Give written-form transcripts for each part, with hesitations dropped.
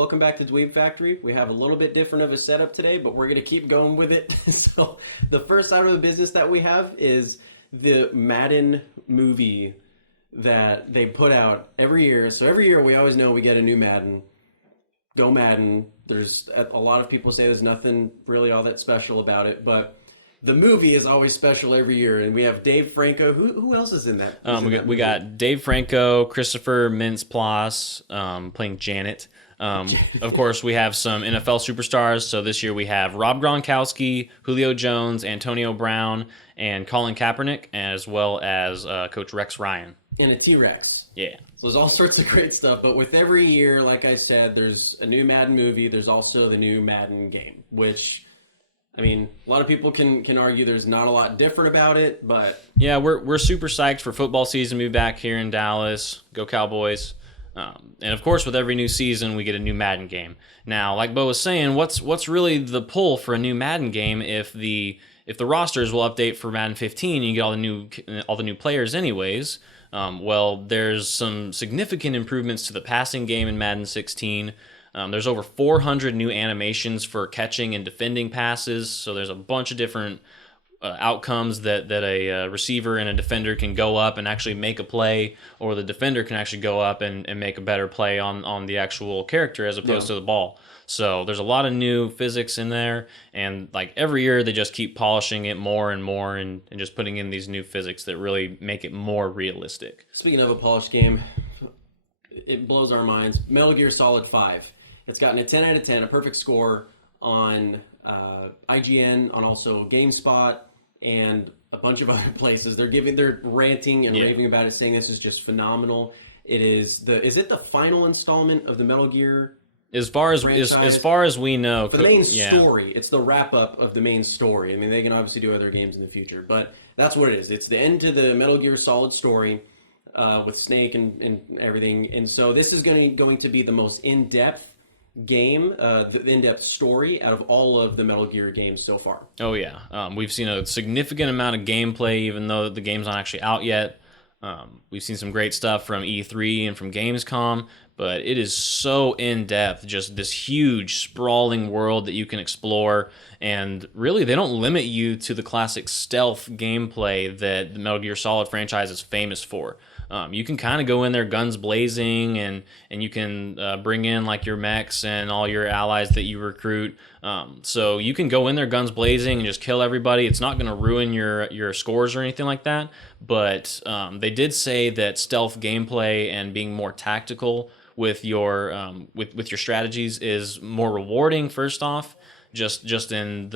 welcome back to Dweeb Factory. We have a little bit different of a setup today, but we're going to keep going with it. So the first item of business that we have is the Madden Movie that they put out every year. So every year we always know we get a new Madden. Go Madden. There's a lot of people say there's nothing really all that special about it, but the movie is always special every year, and we have Dave Franco. Who else is in that? We got Dave Franco, Christopher Mintz-Plasse playing Janet. Of course, we have some NFL superstars. So this year we have Rob Gronkowski, Julio Jones, Antonio Brown, and Colin Kaepernick, as well as Coach Rex Ryan. And a T-Rex. Yeah. So there's all sorts of great stuff. But with every year, like I said, there's a new Madden movie. There's also the new Madden game, which... I mean, a lot of people can argue there's not a lot different about it, but... Yeah, we're super psyched for football season to be back here in Dallas. Go Cowboys. And of course, with every new season, we get a new Madden game. Now, like Bo was saying, what's really the pull for a new Madden game if the rosters will update for Madden 15 and you get all the new players anyways? Well, there's some significant improvements to the passing game in Madden 16. There's over 400 new animations for catching and defending passes, so there's a bunch of different outcomes that a receiver and a defender can go up and actually make a play, or the defender can actually go up and make a better play on the actual character as opposed to the ball. So there's a lot of new physics in there, and like every year they just keep polishing it more and more and just putting in these new physics that really make it more realistic. Speaking of a polished game, it blows our minds. Metal Gear Solid 5. It's gotten a 10 out of 10, a perfect score on IGN, on also GameSpot, and a bunch of other places. They're ranting and raving about it, saying this is just phenomenal. Is it the final installment of the Metal Gear As far as we know, the main story. It's the wrap up of the main story. I mean, they can obviously do other games in the future, but that's what it is. It's the end to the Metal Gear Solid story with Snake and everything. And so this is going to be the most in-depth game, the in-depth story out of all of the Metal Gear games so far. Oh yeah, we've seen a significant amount of gameplay, even though the game's not actually out yet. We've seen some great stuff from E3 and from Gamescom, but it is so in-depth, just this huge, sprawling world that you can explore, and really, they don't limit you to the classic stealth gameplay that the Metal Gear Solid franchise is famous for. You can kind of go in there guns blazing, and you can bring in like your mechs and all your allies that you recruit. So you can go in there guns blazing and just kill everybody. It's not going to ruin your scores or anything like that. But they did say that stealth gameplay and being more tactical with your strategies is more rewarding. First off, just in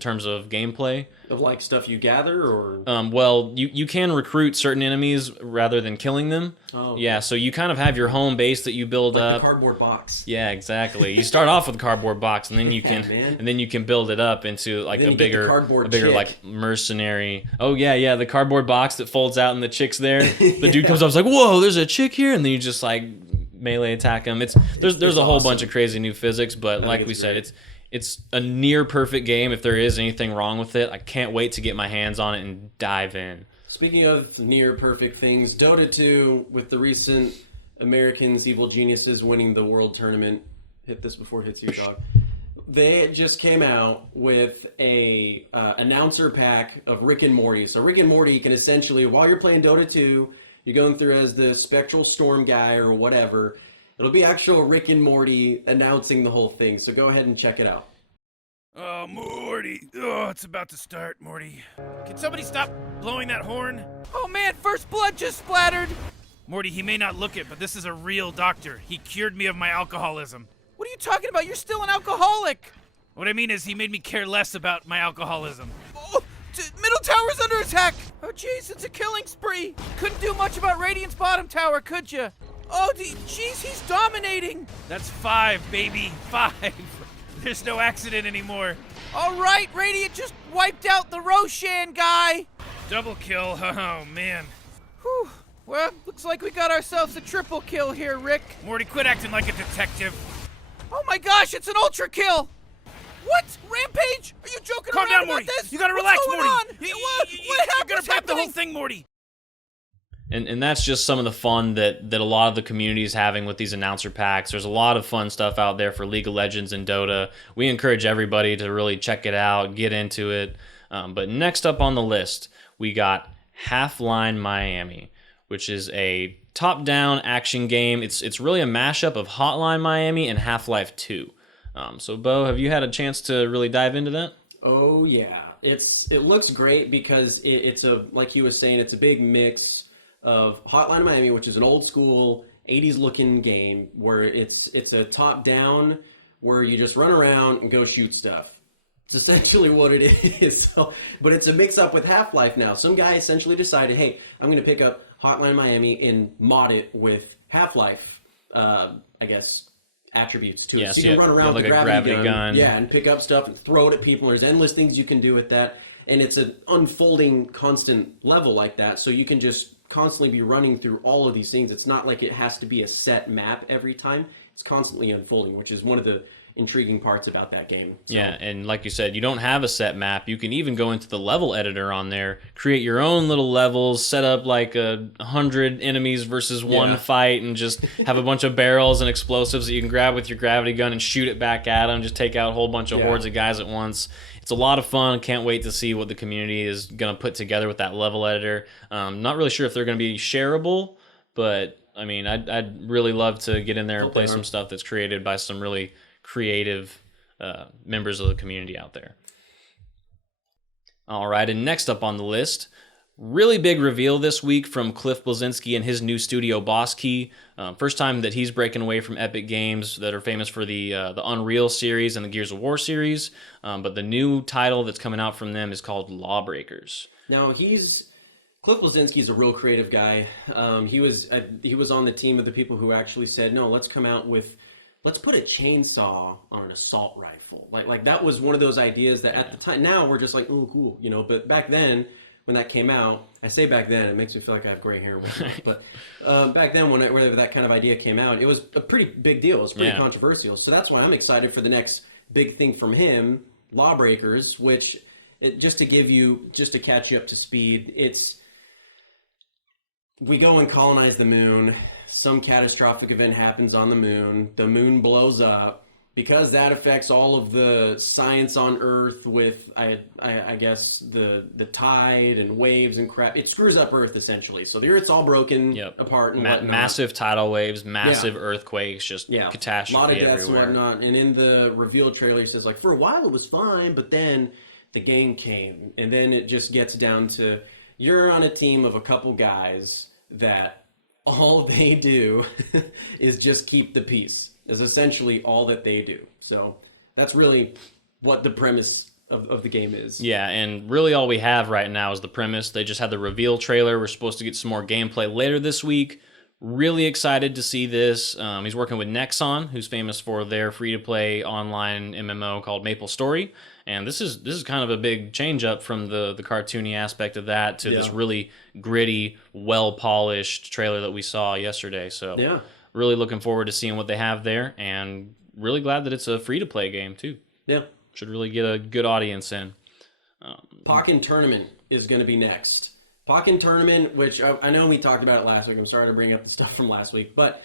terms of gameplay. Of like stuff you gather, or well, you can recruit certain enemies rather than killing them. Oh, yeah. So you kind of have your home base that you build like up. The cardboard box. Yeah, exactly. You start off with a cardboard box, and then you can build it up into like a bigger like mercenary. Oh yeah, the cardboard box that folds out and the chick's there. The dude comes up, is like, whoa, there's a chick here, and then you just like melee attack him. There's a whole bunch of crazy new physics, but like we said, it's a near perfect game. If there is anything wrong with it, I can't wait to get my hands on it and dive in. Speaking of near perfect things, Dota 2, with the recent Americans Evil Geniuses winning the World Tournament, hit this before it hits you, dog. They just came out with a announcer pack of Rick and Morty. So Rick and Morty can essentially, while you're playing Dota 2, you're going through as the Spectral Storm guy or whatever. It'll be actual Rick and Morty announcing the whole thing, so go ahead and check it out. Oh, Morty. Oh, it's about to start, Morty. Can somebody stop blowing that horn? Oh man, first blood just splattered! Morty, he may not look it, but this is a real doctor. He cured me of my alcoholism. What are you talking about? You're still an alcoholic! What I mean is he made me care less about my alcoholism. Oh, middle tower's under attack! Oh jeez, it's a killing spree! Couldn't do much about Radiant's bottom tower, could ya? Oh, jeez, he's dominating! That's 5, baby. 5. There's no accident anymore. All right, Radiant just wiped out the Roshan guy! Double kill. Oh, man. Whew. Well, looks like we got ourselves a triple kill here, Rick. Morty, quit acting like a detective. Oh my gosh, it's an ultra kill! What? Rampage? Are you joking Calm around down, about Morty. this? You gotta What's relax, going Morty. on? You're What gonna break the whole happening? thing, Morty. And that's just some of the fun that a lot of the community is having with these announcer packs. There's a lot of fun stuff out there for League of Legends and Dota. We encourage everybody to really check it out, get into it. But next up on the list, we got HalfLife Miami, which is a top-down action game. It's really a mashup of Hotline Miami and Half-Life 2. So, Bo, have you had a chance to really dive into that? Oh yeah, it looks great because it's a, like he was saying, it's a big mix of Hotline Miami, which is an old school 80s looking game where it's a top down where you just run around and go shoot stuff. It's essentially what it is. So, but it's a mix up with Half-Life now. Some guy essentially decided, hey, I'm going to pick up Hotline Miami and mod it with Half-Life, I guess, attributes to it. Yes, so you can run around with like a gravity gun. Yeah, and pick up stuff and throw it at people. There's endless things you can do with that. And it's an unfolding constant level like that. So you can just constantly be running through all of these things. It's not like it has to be a set map every time. It's constantly unfolding, which is one of the intriguing parts about that game. So, yeah, and like you said, you don't have a set map. You can even go into the level editor on there, create your own little levels, set up like 100 enemies versus one fight, and just have a bunch of barrels and explosives that you can grab with your gravity gun and shoot it back at them. Just take out a whole bunch of hordes of guys at once. It's a lot of fun. Can't wait to see what the community is going to put together with that level editor. Not really sure if they're going to be shareable, but I mean, I'd really love to get in there and play some stuff that's created by some really creative members of the community out there. All right, and next up on the list, really big reveal this week from Cliff Bleszinski and his new studio, Boss Key. First time that he's breaking away from Epic Games that are famous for the Unreal series and the Gears of War series. But the new title that's coming out from them is called Lawbreakers. Now Cliff Bleszinski is a real creative guy. He was on the team of the people who actually said, no, let's put a chainsaw on an assault rifle. Like that was one of those ideas that at the time, now we're just like, oh, cool, but back then, when that came out, I say back then, it makes me feel like I have gray hair. But back then, whenever that kind of idea came out, it was a pretty big deal. It was pretty controversial. So that's why I'm excited for the next big thing from him, Lawbreakers, which, just to catch you up to speed, we go and colonize the moon. Some catastrophic event happens on the moon blows up. Because that affects all of the science on Earth with, I guess, the tide and waves and crap. It screws up Earth, essentially. So the Earth's all broken apart and whatnot. Massive tidal waves, massive earthquakes, just catastrophe a lot of deaths everywhere. and whatnot. And in the reveal trailer, he says, like, for a while it was fine, but then the game came. And then it just gets down to, you're on a team of a couple guys that all they do is just keep the peace. Is essentially all that they do. So that's really what the premise of the game is. Yeah, and really all we have right now is the premise. They just had the reveal trailer. We're supposed to get some more gameplay later this week. Really excited to see this. He's working with Nexon, who's famous for their free-to-play online MMO called MapleStory. And this is kind of a big change up from the cartoony aspect of that to this really gritty, well-polished trailer that we saw yesterday. So really looking forward to seeing what they have there, and really glad that it's a free-to-play game, too. Yeah. Should really get a good audience in. Pokken Tournament is going to be next. Pokken Tournament, which I know we talked about it last week. I'm sorry to bring up the stuff from last week, but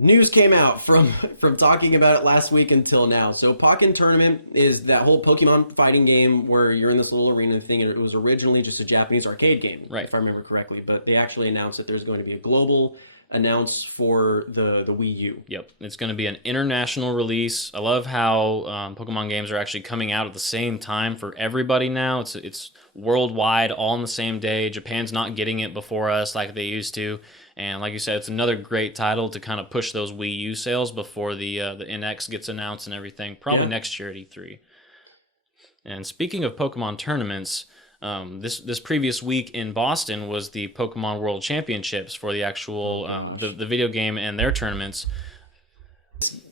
news came out from talking about it last week until now. So Pokken Tournament is that whole Pokemon fighting game where you're in this little arena thing, and it was originally just a Japanese arcade game, if I remember correctly. But they actually announced that there's going to be a global announced for the Wii U. Yep, it's going to be an international release. I love how Pokemon games are actually coming out at the same time for everybody now. It's worldwide, all on the same day. Japan's not getting it before us like they used to. And like you said, it's another great title to kind of push those Wii U sales before the NX gets announced and everything, probably next year at E3. And speaking of Pokemon tournaments, this previous week in Boston was the Pokemon World Championships for the actual the video game and their tournaments.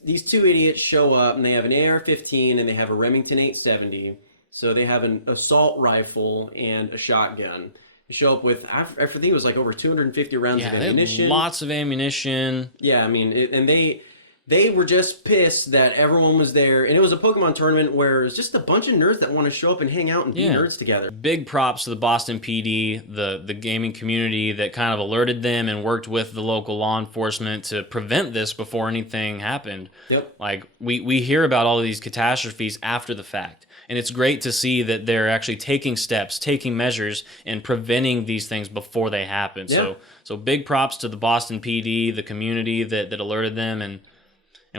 These two idiots show up and they have an AR-15 and they have a Remington 870. So they have an assault rifle and a shotgun. They show up with, I think it was like over 250 rounds of ammunition. Lots of ammunition. Yeah, I mean, and they They were just pissed that everyone was there, and it was a Pokemon tournament where it's just a bunch of nerds that want to show up and hang out and be nerds together. Big props to the Boston PD, the gaming community that kind of alerted them and worked with the local law enforcement to prevent this before anything happened. Yep. Like, we hear about all of these catastrophes after the fact, and it's great to see that they're actually taking steps, taking measures, and preventing these things before they happen. Yeah. So big props to the Boston PD, the community that alerted them, and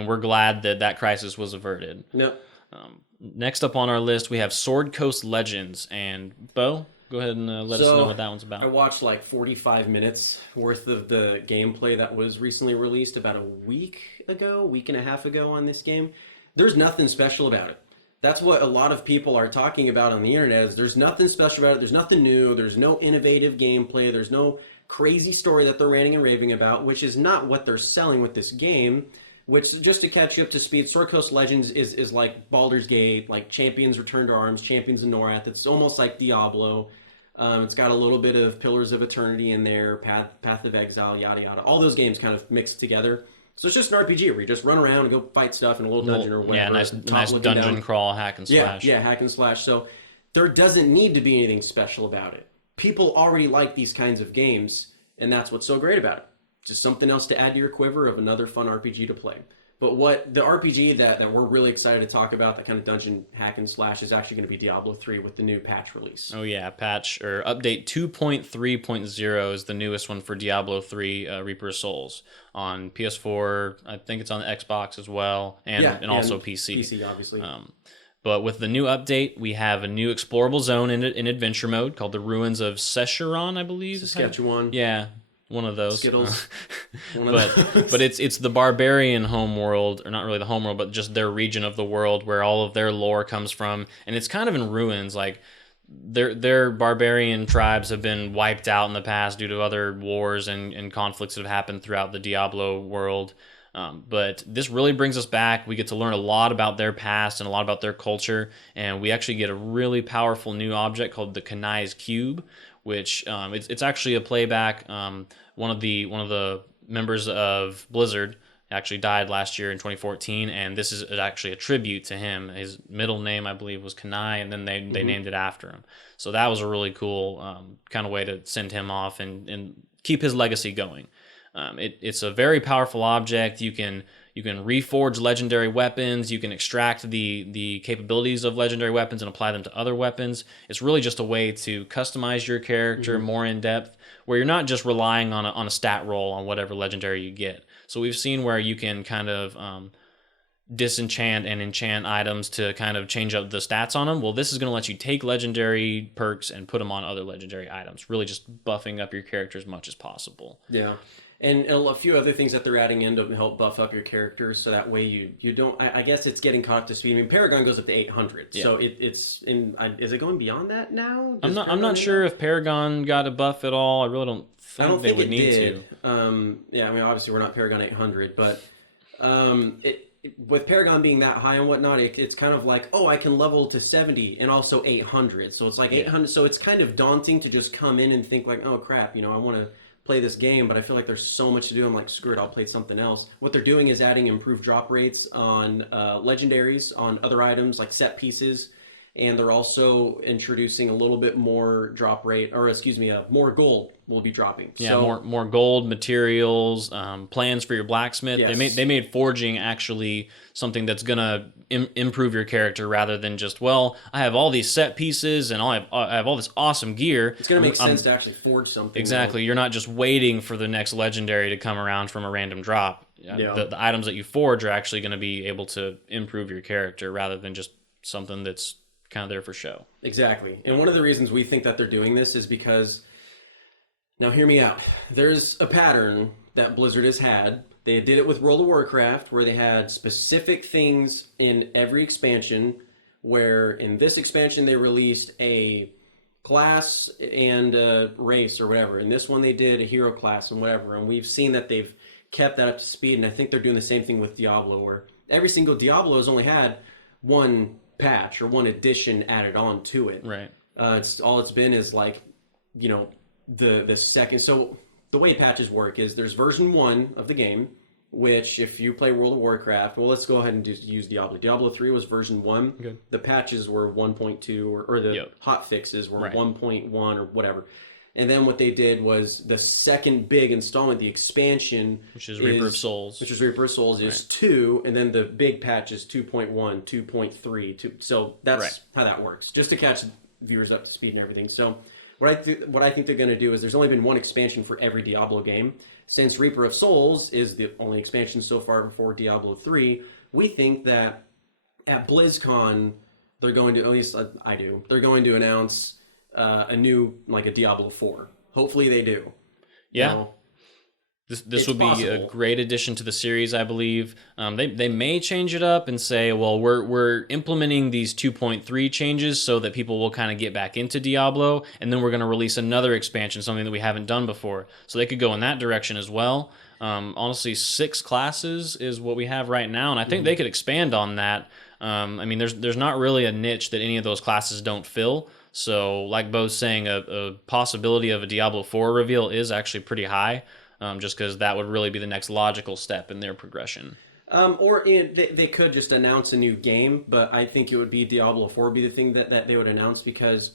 we're glad that crisis was averted. Yep. Next up on our list, we have Sword Coast Legends. And Bo, go ahead and let us know what that one's about. I watched like 45 minutes worth of the gameplay that was recently released about a week and a half ago on this game. There's nothing special about it. That's what a lot of people are talking about on the internet is there's nothing special about it. There's nothing new. There's no innovative gameplay. There's no crazy story that they're ranting and raving about, which is not what they're selling with this game. Which, just to catch you up to speed, Sword Coast Legends is like Baldur's Gate, like Champions Return to Arms, Champions of Norath. It's almost like Diablo. It's got a little bit of Pillars of Eternity in there, Path of Exile, yada yada. All those games kind of mixed together. So it's just an RPG where you just run around and go fight stuff in a little dungeon or whatever. Yeah, nice dungeon crawl, hack and slash. Yeah, hack and slash. So there doesn't need to be anything special about it. People already like these kinds of games, and that's what's so great about it. Just something else to add to your quiver of another fun RPG to play. But what the RPG that we're really excited to talk about, that kind of dungeon hack and slash, is actually going to be Diablo 3 with the new patch release. Oh yeah, patch or update 2.3.0 is the newest one for Diablo 3 Reaper of Souls on PS4. I think it's on the Xbox as well, and also PC. PC, obviously. But with the new update, we have a new explorable zone in adventure mode called the Ruins of Secheron, I believe. Saskatchewan. Yeah. One of those. Skittles. But it's the barbarian homeworld, or not really the homeworld, but just their region of the world where all of their lore comes from, and it's kind of in ruins. Like their barbarian tribes have been wiped out in the past due to other wars and conflicts that have happened throughout the Diablo world. But this really brings us back. We get to learn a lot about their past and a lot about their culture, and we actually get a really powerful new object called the Kanai's Cube, which it's actually a playback. One of the members of Blizzard actually died last year in 2014, and this is actually a tribute to him. His middle name, I believe, was Kanai, and then they named it after him. So that was a really cool kind of way to send him off and keep his legacy going. It's a very powerful object. You can reforge legendary weapons. You can extract the capabilities of legendary weapons and apply them to other weapons. It's really just a way to customize your character more in depth, where you're not just relying on a stat roll on whatever legendary you get. So we've seen where you can kind of disenchant and enchant items to kind of change up the stats on them. Well, this is going to let you take legendary perks and put them on other legendary items, really just buffing up your character as much as possible. Yeah. And a few other things that they're adding in to help buff up your characters, so that way you don't. I guess it's getting caught up to speed. I mean, Paragon goes up to 800, so it's in. Is it going beyond that now? I'm not sure if Paragon got a buff at all. I really don't think they would need to. Yeah, I mean, obviously we're not Paragon 800, but with Paragon being that high and whatnot, it's kind of like, oh, I can level to 70 and also 800. So it's like 800. So it's kind of daunting to just come in and think like, oh crap, I want to play this game, but I feel like there's so much to do. I'm like, screw it, I'll play something else. What they're doing is adding improved drop rates on legendaries, on other items like set pieces, and they're also introducing a little bit more drop rate, or more gold will be dropping. Yeah, so, more gold, materials, plans for your blacksmith. Yes. They made forging actually something that's gonna improve your character rather than just, well, I have all these set pieces and I have all this awesome gear. It's gonna make sense to actually forge something. Exactly. You're not just waiting for the next legendary to come around from a random drop. Yeah. The items that you forge are actually going to be able to improve your character rather than just something that's kind of there for show. Exactly. And one of the reasons we think that they're doing this is because, now hear me out, there's a pattern that Blizzard has had. They did it with World of Warcraft, where they had specific things in every expansion, where in this expansion they released a class and a race or whatever. In this one they did a hero class and whatever. And we've seen that they've kept that up to speed, and I think they're doing the same thing with Diablo, where every single Diablo has only had one patch or one addition added on to it. Right. It's been is like, the second. So the way patches work is there's version 1 of the game, which if you play World of Warcraft, well, let's go ahead and use Diablo. Diablo 3 was version 1. Good. The patches were 1.2 or the Yep. hot fixes were Right. 1.1 or whatever. And then what they did was the second big installment, the expansion, Which is Reaper of Souls. Which is Reaper of Souls is 2, and then the big patch is 2.1, 2.3. So that's Right. how that works, just to catch viewers up to speed and everything. So what I think they're going to do is there's only been one expansion for every Diablo game. Since Reaper of Souls is the only expansion so far before Diablo 3, we think that at BlizzCon they're going to, at least I do, they're going to announce a new, like a Diablo 4. Hopefully they do. Yeah. You know, This would be a possible. great addition to the series, I believe. They may change it up and say, well, we're implementing these 2.3 changes so that people will kind of get back into Diablo, and then we're going to release another expansion, something that we haven't done before. So they could go in that direction as well. Honestly, 6 classes is what we have right now, and I think they could expand on that. I mean, there's not really a niche that any of those classes don't fill. So, like Bo's saying, a possibility of a Diablo 4 reveal is actually pretty high. Just because that would really be the next logical step in their progression. They could just announce a new game, but I think it would be Diablo 4 would be the thing that they would announce, because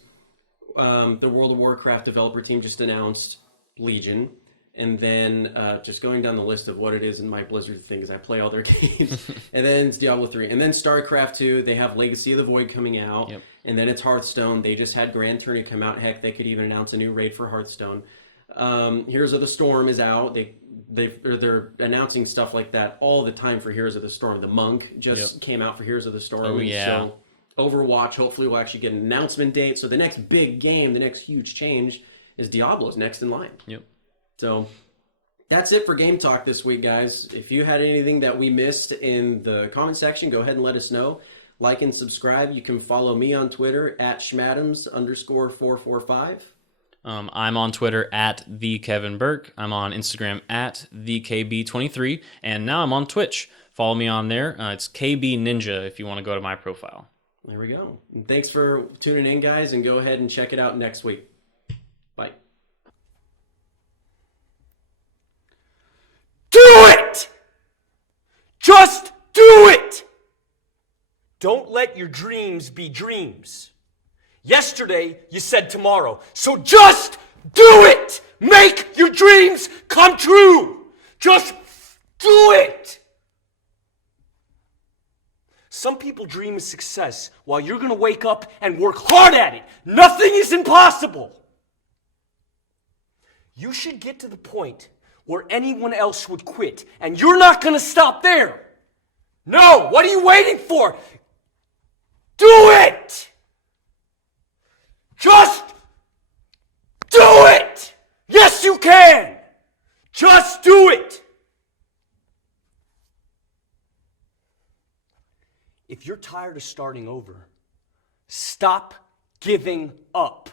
the World of Warcraft developer team just announced Legion, and then just going down the list of what it is in my Blizzard thing, because I play all their games, and then it's Diablo 3, and then StarCraft 2, they have Legacy of the Void coming out, Yep. and then it's Hearthstone. They just had Grand Tourney come out. Heck, they could even announce a new raid for Hearthstone. Heroes of the Storm is out. They're announcing stuff like that all the time for Heroes of the Storm. The Monk just came out for Heroes of the Storm. Oh, yeah. So Overwatch, hopefully we'll actually get an announcement date. So the next big game, the next huge change is Diablo's next in line. Yep. So that's it for Game Talk this week, guys. If you had anything that we missed in the comment section, go ahead and let us know. Like and subscribe. You can follow me on Twitter at schmadams_445. I'm on Twitter at @TheKevinBurke. I'm on Instagram at TheKB23. And now I'm on Twitch. Follow me on there. It's KB Ninja if you want to go to my profile. There we go. And thanks for tuning in, guys, and go ahead and check it out next week. Bye. Do it! Just do it! Don't let your dreams be dreams. Yesterday, you said tomorrow. So just do it! Make your dreams come true! Just do it! Some people dream of success while you're gonna wake up and work hard at it. Nothing is impossible. You should get to the point where anyone else would quit, and you're not gonna stop there. No, what are you waiting for? Do it! Just do it! Yes, you can! Just do it! If you're tired of starting over, stop giving up.